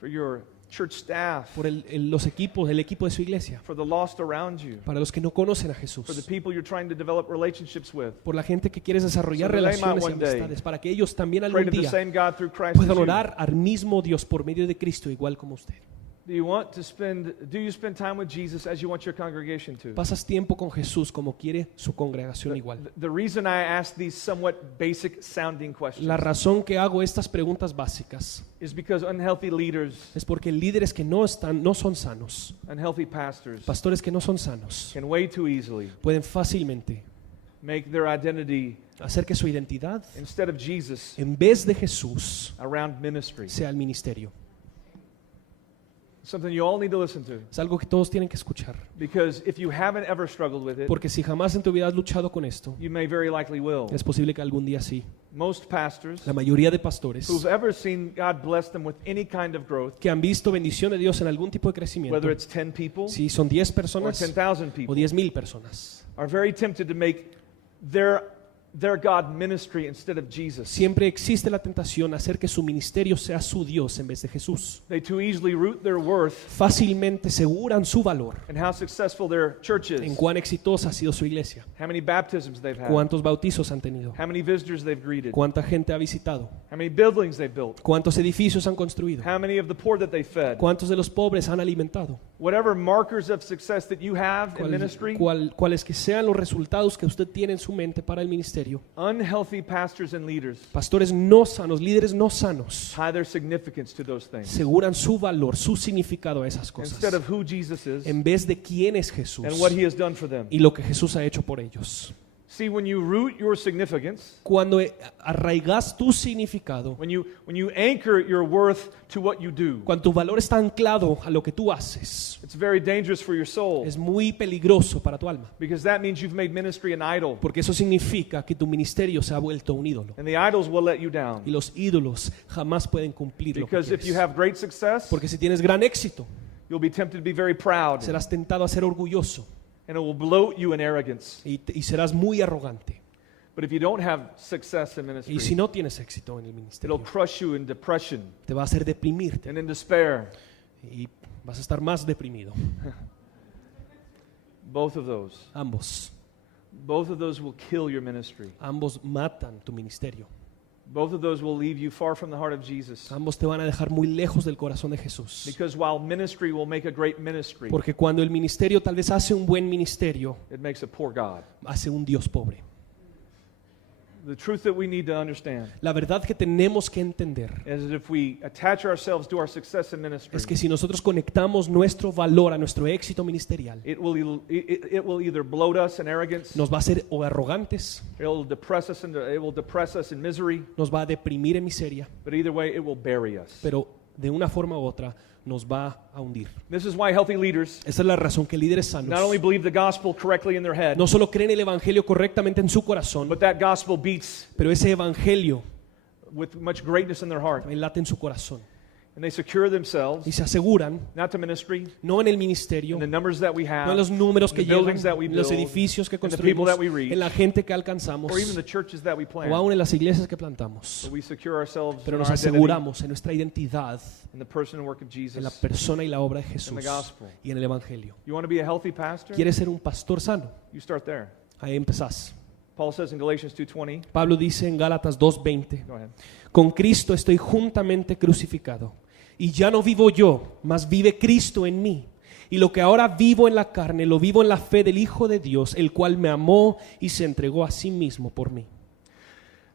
for your church staff, por los equipos, el equipo de su iglesia, for the lost around you, para los que no conocen a for the Jesús, people you're trying to develop relationships with? por la gente que quieres desarrollar So that they might relaciones y one day amistades, para que ellos también Pray algún to the día same God through Christ as puedan you. orar al mismo Dios por medio de Cristo, igual como usted. Do you spend time with Jesus as you want your congregation to? Pasas tiempo con Jesús como quiere su congregación igual. The reason I ask these somewhat basic sounding questions La razón que hago estas preguntas básicas is because unhealthy leaders, es porque líderes que no son sanos, unhealthy pastors pastores que no son sanos, can way too easily pueden fácilmente make their identity, hacer que su identidad, instead of Jesus, en vez de Jesús, around ministry. sea el ministerio. Something you all need to listen to. Es algo que todos tienen que escuchar, Because if you haven't ever struggled with it, porque si jamás en tu vida has luchado con esto, you may very likely will. es posible que algún día sí. Most pastors La mayoría de pastores who've ever seen God bless them with any kind of growth, que han visto bendición de Dios en algún tipo de crecimiento, whether it's 10 people si son 10 or personas 10,000 o people, 10,000 personas, are very tempted to make their God ministry instead of Jesus. siempre existe la tentación a hacer que su ministerio sea su Dios en vez de Jesús. They too easily root their worth Fácilmente aseguran su valor in how successful their church en is, cuán exitosa ha sido su iglesia, how many baptisms they've had, cuántos bautizos han tenido, how many visitors they've greeted, cuánta gente ha visitado, how many buildings they've built, cuántos edificios han construido, how many of the poor that they fed. cuántos de los pobres han alimentado. Whatever markers of success that you have in ministry, Cuáles que sean los resultados que usted tiene en su mente para el ministerio. unhealthy pastors and leaders Pastores no sanos, líderes no sanos, tie their significance to those things aseguran su valor, su significado a esas instead cosas, of who Jesus is en vez de quién es Jesús and what He has done for them. y lo que Jesús ha hecho por ellos. See, when you root your significance, Cuando arraigas tu significado, when you anchor your worth to what you do, cuando tu valor está anclado a lo que tú haces, it's very dangerous for your soul es muy peligroso para tu alma, because that means you've made ministry an idol, porque eso significa que tu ministerio se ha vuelto un ídolo and the idols will let you down. y los ídolos jamás pueden cumplir lo que Because if you quieres. have great success, Porque si tienes gran éxito, you'll be tempted to be very proud, serás tentado a ser orgulloso and it will bloat you in arrogance. y serás muy arrogante. But if you don't have success in Y si ministry, no tienes éxito en el it'll ministerio, crush you in depression te va a hacer deprimirte and in despair. y vas a estar más deprimido. Both of those. Ambos Will kill your ministry. ambos matan tu ministerio. Both of those will leave you far from the heart of Jesus. Ambos te van a dejar muy lejos del corazón de Jesús. Because while ministry will make a great ministry, Porque cuando el ministerio tal vez hace un buen ministerio, it makes a poor God. hace un Dios pobre. The truth that we need to understand La verdad que tenemos que entender is that if we attach ourselves to our success in ministry, es que si nosotros conectamos nuestro valor a nuestro éxito ministerial, it will either bloat us in arrogance, nos va a hacer o arrogantes, it will depress us in misery, nos va a deprimir en miseria, but either way it will bury us. pero de una forma u otra nos va a hundir. This is why healthy leaders Esa es la razón que líderes not sanos only believe the gospel correctly in their head, no solo creen el evangelio correctamente en su corazón, but that gospel beats pero ese evangelio with much greatness in their heart. también late en su corazón. And they secure themselves, y se aseguran, not to ministry, no en el ministerio, in the numbers that we have, no en los números in que the llegan, buildings that we en los build, edificios que in the people construimos, that we reach, en la gente que alcanzamos, or even the churches that we o plant. aún en las iglesias que plantamos. But we secure ourselves Pero in nos our identity, aseguramos en nuestra identidad, in the person and work of en la Jesus. persona y la obra de In Jesús the gospel. y en el Evangelio. You want to be a healthy pastor? ¿Quieres ser un pastor sano? You start there. Ahí empezás. Paul says in Galatians 2:20, Pablo dice en Gálatas 2:20, go ahead. con Cristo estoy juntamente crucificado, y ya no vivo yo, mas vive Cristo en mí. Y lo que ahora vivo en la carne, lo vivo en la fe del Hijo de Dios, el cual me amó y se entregó a sí mismo por mí.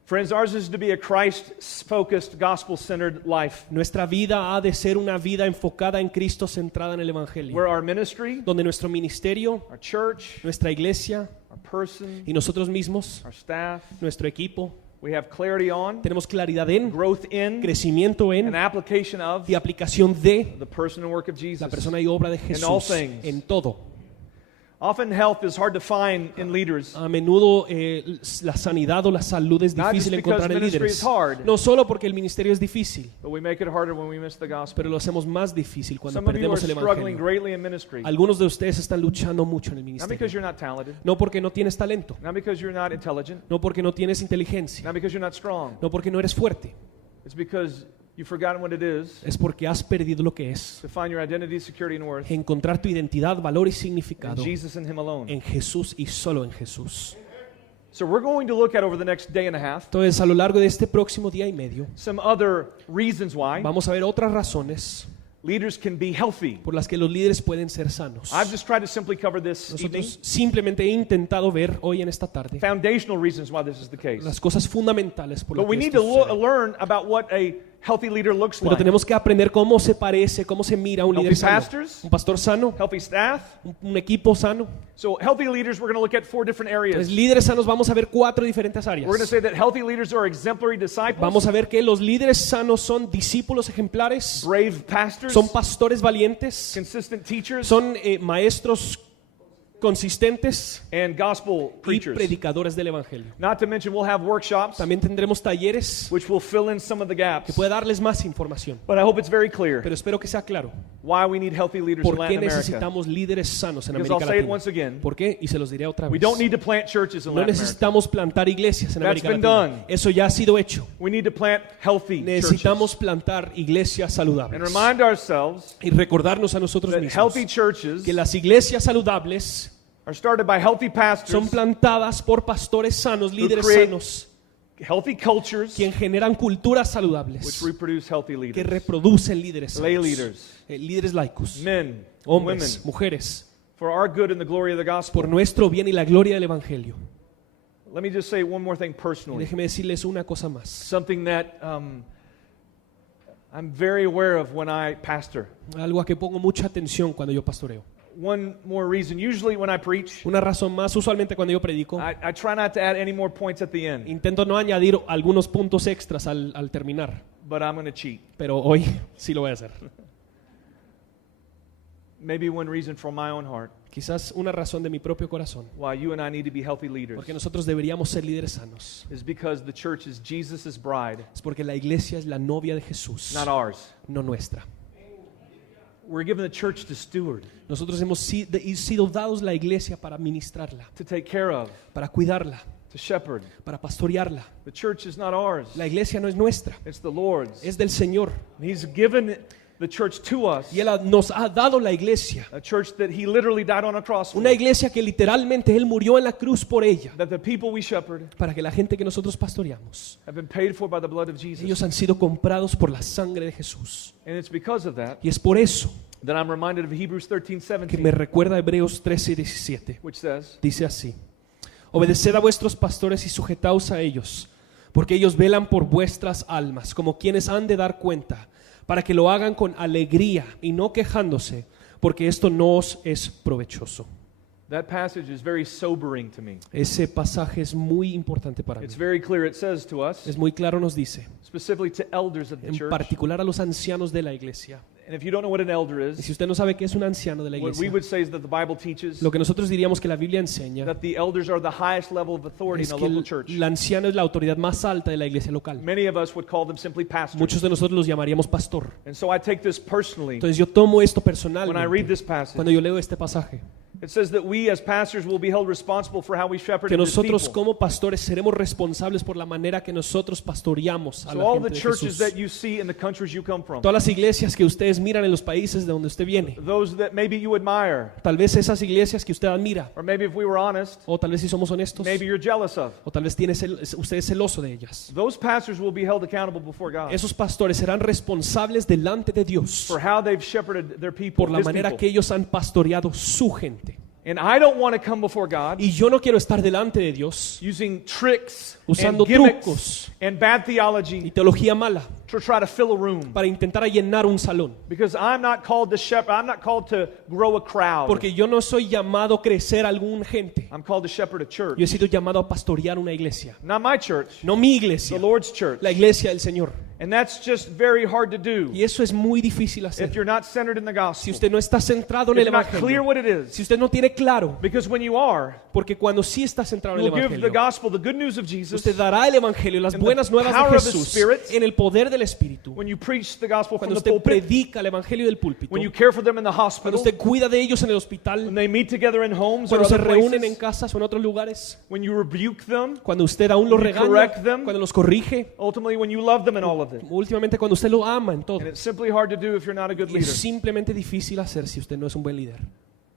Friends, ours is to be a Christ-focused, gospel-centered life, Nuestra vida ha de ser una vida enfocada en Cristo, centrada en el Evangelio, where our ministry, donde nuestro ministerio, our church, nuestra iglesia our person, y nosotros mismos, our staff, nuestro equipo, we have clarity on, tenemos claridad en, growth in, crecimiento and en application of y aplicación de the person and work of Jesus. la persona y obra de all Jesús things. en todo. Often health is hard to find in leaders. A menudo la sanidad o la salud es Not difícil just because encontrar en ministry líderes. is hard. No solo porque el ministerio es difícil, But we make it harder when we miss the gospel. pero lo hacemos más difícil cuando Some of you are perdemos el struggling Evangelio. greatly in ministry. Algunos de ustedes están luchando mucho en el Not because ministerio. you're not talented, No porque no tienes talento, not because you're not intelligent, no porque no tienes inteligencia, not because you're not strong. no porque no eres fuerte. It's because you've forgotten what it is Es porque has perdido lo que es to find your identity, security, and worth encontrar tu identidad, valor y in significado Jesus and Him alone. en Jesús y solo en Jesús. So we're going to look at over the next day and a half Entonces, a lo largo de este próximo día y medio, some other reasons why vamos a ver otras razones leaders can be healthy. por las que los líderes pueden ser sanos. I've just tried to simply cover this evening. Nosotros simplemente he intentado ver hoy en esta tarde Foundational reasons why this is the case. las cosas fundamentales por las But we que need esto to sucede. learn about what a healthy leader looks Pero like. tenemos que aprender cómo se parece, cómo se mira un Healthy líder sano. pastors, Un pastor sano, healthy staff. un equipo sano. So healthy leaders, we're going to look at 4 different Entonces, areas. líderes sanos vamos a ver 4 diferentes áreas. We're going to say that healthy leaders are exemplary disciples, Vamos a ver que los líderes sanos son discípulos ejemplares, brave pastors, son pastores valientes, consistent teachers, son maestros consistentes and gospel y preachers. predicadores del Evangelio. Not to mention we'll have workshops También tendremos talleres which will fill in some of the que gaps. pueda darles más información. But I hope it's very clear Pero espero que sea claro why we need healthy leaders in por qué Latin America. necesitamos líderes sanos en Because I'll América say it Latina. once again. ¿Por qué? Y se los diré otra We vez. don't need to plant churches in No Latin America. necesitamos plantar iglesias en That's América been Latina. done. Eso ya ha sido hecho. We need to plant healthy Necesitamos churches plantar iglesias and saludables remind ourselves y recordarnos a nosotros that mismos healthy churches que las iglesias saludables are started by healthy son pastors, plantadas por pastores sanos, líderes create sanos, healthy cultures quien generan culturas which saludables reproduce healthy que leaders, reproducen líderes lay sanos, leaders, líderes laicos, men, hombres, women, mujeres, for our good and the glory of the gospel. por nuestro bien y la gloria del Evangelio. Let me just say one more thing Y personally, déjeme decirles una cosa más, something that I'm very aware of when I pastor. algo a que pongo mucha atención cuando yo pastoreo. One more reason, usually when I preach, Una razón más, usualmente cuando yo predico, I try not to add any more points at the end, intento no añadir algunos puntos extras al terminar, but I'm going to cheat. pero hoy sí lo voy a hacer. Maybe one reason from my own heart Quizás una razón de mi propio corazón, why you and I need to be healthy leaders porque nosotros deberíamos ser líderes sanos, is because the church is Jesus' bride, es porque la iglesia es la novia de Jesús, not ours. no nuestra. We're given the church to steward, Nosotros hemos sido dados la iglesia para ministrarla, to take care of, para cuidarla, to shepherd. para pastorearla. The church is not ours. La iglesia no es nuestra, It's the Lord's. es del Señor. And He's given the church to us, Y Él nos ha dado la iglesia, a church that He literally died on a cross for, una iglesia que literalmente Él murió en la cruz por ella, that the people we shepherd para que la gente que nosotros pastoreamos, have been paid for by the blood of Jesus. ellos han sido comprados por la sangre de Jesús. And it's because of that Y es por eso that I'm reminded of Hebrews 13:17, que me recuerda Hebreos 13 y 17. which says, Dice así: obedeced a vuestros pastores y sujetaos a ellos, porque ellos velan por vuestras almas, como quienes han de dar cuenta, para que lo hagan con alegría y no quejándose, porque esto no os es provechoso. that passage is very sobering to me. Ese pasaje es muy importante para mí. It's very clear. It says to us, Es muy claro, nos dice, specifically to elders of the en church, particular a los ancianos de la iglesia, And if you don't know what an elder Y is, si usted no sabe qué es un anciano de la what we iglesia, would say is that the Bible teaches lo que nosotros diríamos que la Biblia enseña that the elders are the highest level of authority es in a que local church. el anciano es la autoridad más alta de la iglesia local. Many of us would call them simply pastors. Muchos de nosotros los llamaríamos pastor. And so I take this personally Entonces yo tomo esto when I read personalmente this passage. cuando yo leo este pasaje. It says that we as pastors will be held responsible for how we shepherd Que his nosotros people. como pastores seremos responsables por la manera que nosotros pastoreamos a So la all gente the de churches Jesús. that you see in the countries you come from, Todas las iglesias que ustedes miran en los países de donde usted viene, those that maybe you admire, tal vez esas iglesias que usted admira, or maybe if we were honest, o tal vez si somos honestos, maybe you're jealous of. o tal vez usted es celoso de ellas. Those pastors will be held accountable before God Esos pastores serán responsables delante de Dios for how they've shepherded their people, por la his manera people. que ellos han pastoreado su gente. And I don't want to come before God Y yo no quiero estar delante de Dios using tricks usando and gimmicks trucos and bad y theology teología mala to try to fill a room. para intentar llenar un salón. Because I'm not called to shepherd, I'm not called to grow a crowd. Porque yo no soy llamado a crecer algún gente. I'm called to shepherd a church. Yo he sido llamado a pastorear una iglesia. Not my church, No mi the iglesia, Lord's church. la iglesia del Señor. And that's just very hard to do Y eso es muy difícil if hacer. you're not centered in the Si gospel. usted no está centrado en If el you're not clear Evangelio. what it is. Si usted no tiene claro. Because when you are, Porque cuando sí está centrado en you el will give the Evangelio, gospel, the good news of Jesus. usted dará el Evangelio, las in the buenas nuevas power de of the Jesús, Spirit. en el poder del Espíritu. When you preach the gospel from Cuando the usted pulpit. predica el Evangelio del púlpito. When you care for them in the Cuando hospital. usted cuida de ellos en el When hospital. they meet together in homes or Cuando se other reúnen en places. casas o en otros lugares. When you rebuke them. Cuando usted aún los When you regaña. correct them. Cuando los corrige. Ultimately, when you love them in all of it. Últimamente cuando usted lo ama en todo. And it's simply hard to do if you're not a good Y es leader. simplemente difícil hacer si usted no es un buen líder.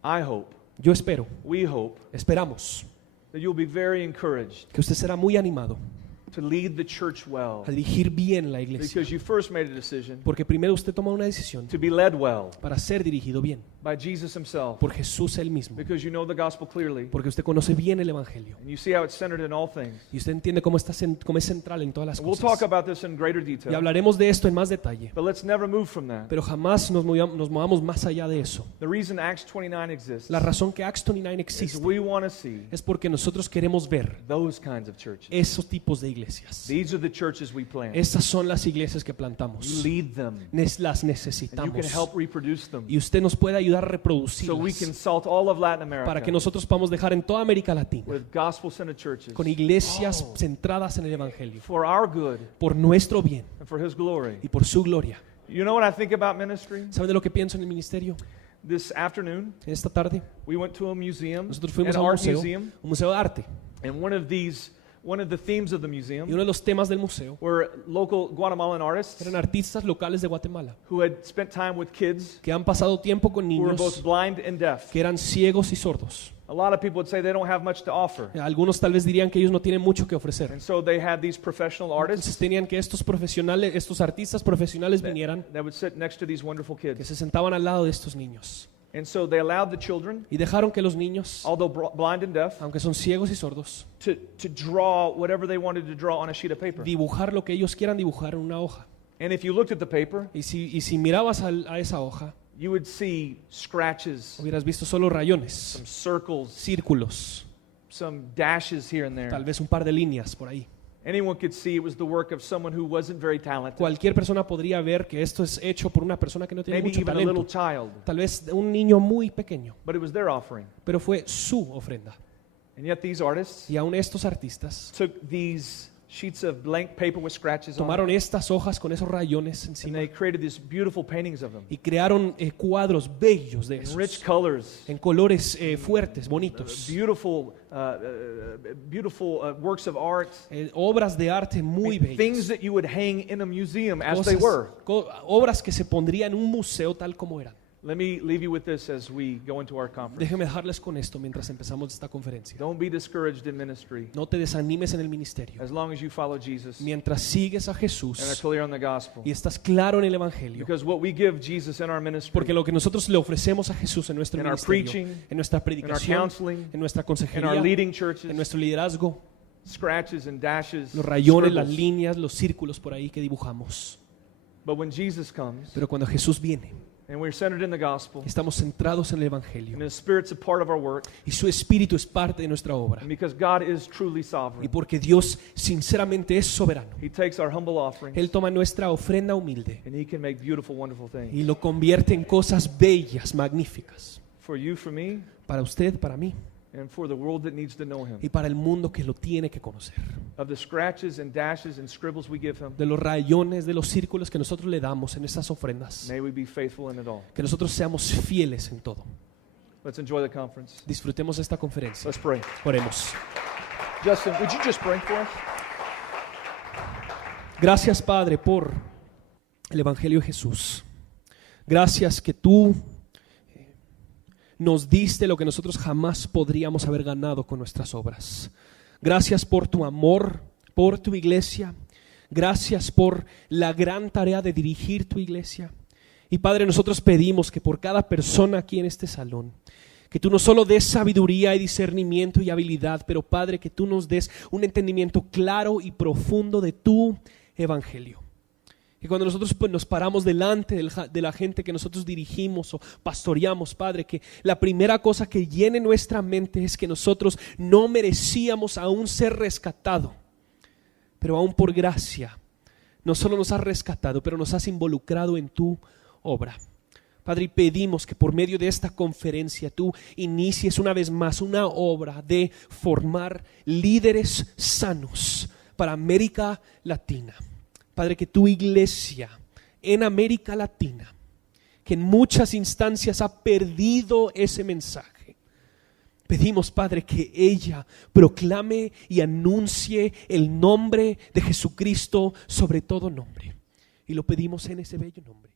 I hope, Yo espero, we hope, esperamos that you'll be very encouraged que usted será muy animado to lead the church well. a dirigir bien la iglesia. Because you first made a decision Porque primero usted toma una decisión to be led well para ser dirigido bien by Jesus himself. por Jesús él mismo. Because you know the gospel clearly. Porque usted conoce bien el Evangelio. And you see how it's centered in all things. Y usted entiende cómo es central en todas las And we'll talk cosas. about this in greater Y detail. hablaremos de esto en más detalle. But let's never move from that. Pero jamás nos movamos más allá de eso. The reason Acts 29 exists La razón que Acts 29 is existe we want to see es porque nosotros queremos ver those kinds of churches. esos tipos de iglesias. These are the churches we plant. Esas son las iglesias que You plantamos. lead them. Las And you necesitamos. can help reproduce them. Y usted nos puede ayudar a So we reproducirlas can salt all of Latin para que America nosotros podamos dejar en toda América Latina with gospel-centered churches con iglesias centradas en el Evangelio for our good por nuestro bien and for His glory. y por su gloria. You know what I think about ministry? ¿Saben de lo que pienso en el ministerio? This afternoon, Esta tarde we went to a museum, nosotros fuimos an a un art museum, museo de arte. and one of the themes of the Y museum uno de los temas del museo were local Guatemalan artists eran artistas locales de Guatemala who had spent time with kids que han pasado tiempo con who were both niños blind and deaf. que eran ciegos y sordos. A lot of people would say they don't have much to offer. Algunos tal vez dirían que ellos no tienen mucho que ofrecer. And so they had these professional Entonces artists tenían que estos artistas profesionales vinieran, that would sit next to these wonderful que kids. se sentaban al lado de estos niños. And so they allowed the children, Y dejaron que los niños, although blind and deaf, aunque son ciegos y sordos, to draw whatever they wanted to draw on a sheet of paper. dibujar lo que ellos quieran dibujar en una hoja. And if you looked at the paper, Y si mirabas a esa hoja, you would see scratches, hubieras visto solo rayones, some circles, círculos, some dashes here and tal there. vez un par de líneas por ahí. Anyone could see it was the work of someone who wasn't very talented, Cualquier persona podría ver que esto es hecho por una persona que no tiene maybe mucho even a little talento. child, Tal vez un niño muy pequeño, but it was their offering. pero fue su ofrenda. And yet these artists Y aún estos artistas took these sheets of blank paper with scratches on tomaron it, estas hojas con esos rayones and encima they created these beautiful paintings of them y crearon cuadros bellos de in rich esos, colors, en colores fuertes, bonitos, beautiful works of art, obras de arte muy things bellas, that you would hang in a museum as they were. obras que se pondrían en un museo tal como eran. Let me leave you with this as we go into our conference. Déjeme dejarles con esto mientras empezamos esta conferencia. Don't be discouraged in ministry No te desanimes en el ministerio. as long as you follow Jesus Mientras sigues a and are Jesús clear on the gospel. y estás claro en el Evangelio. Because what we give Jesus in our ministry, Porque lo que nosotros le ofrecemos a Jesús en nuestro In our ministerio, preaching, en nuestra in our predicación, counseling, en nuestra in our consejería, leading churches, en nuestro liderazgo, scratches and dashes, los rayones, las scribbles. líneas, los círculos por ahí que dibujamos. But when Jesus comes, Pero cuando Jesús viene, And we're centered in the gospel. Estamos centrados en el Evangelio. And His Spirit's a part of our work. Y su Espíritu es parte de nuestra obra. And because God is truly Y sovereign, porque Dios sinceramente es soberano, He takes our humble offerings Él toma nuestra ofrenda humilde and He can make beautiful, wonderful things. y lo convierte en cosas bellas, magníficas. For you, for me, Para usted, para mí and for the world that needs to know Him. y para el mundo que lo tiene que conocer. Of the scratches and dashes and scribbles we give Him, De los rayones, de los círculos que nosotros le damos en esas ofrendas. may we be faithful in it all. Que nosotros seamos fieles en todo. Let's enjoy the conference. Disfrutemos esta conferencia. Let's pray. Oremos. Justin, would you just pray for us? Gracias, Padre, por el Evangelio de Jesús. Gracias que tú nos diste lo que nosotros jamás podríamos haber ganado con nuestras obras. Gracias por tu amor, por tu iglesia. Gracias por la gran tarea de dirigir tu iglesia. Y Padre, nosotros pedimos que por cada persona aquí en este salón, que tú no solo des sabiduría y discernimiento y habilidad, pero Padre, que tú nos des un entendimiento claro y profundo de tu evangelio. Y cuando nosotros nos paramos delante de la gente que nosotros dirigimos o pastoreamos, Padre, que la primera cosa que llene nuestra mente es que nosotros no merecíamos aún ser rescatados, pero aún por gracia, no solo nos has rescatado, pero nos has involucrado en tu obra. Padre, y pedimos que por medio de esta conferencia tú inicies una vez más una obra de formar líderes sanos para América Latina. Padre, que tu iglesia en América Latina, que en muchas instancias ha perdido ese mensaje, pedimos, Padre, que ella proclame y anuncie el nombre de Jesucristo sobre todo nombre. Y lo pedimos en ese bello nombre.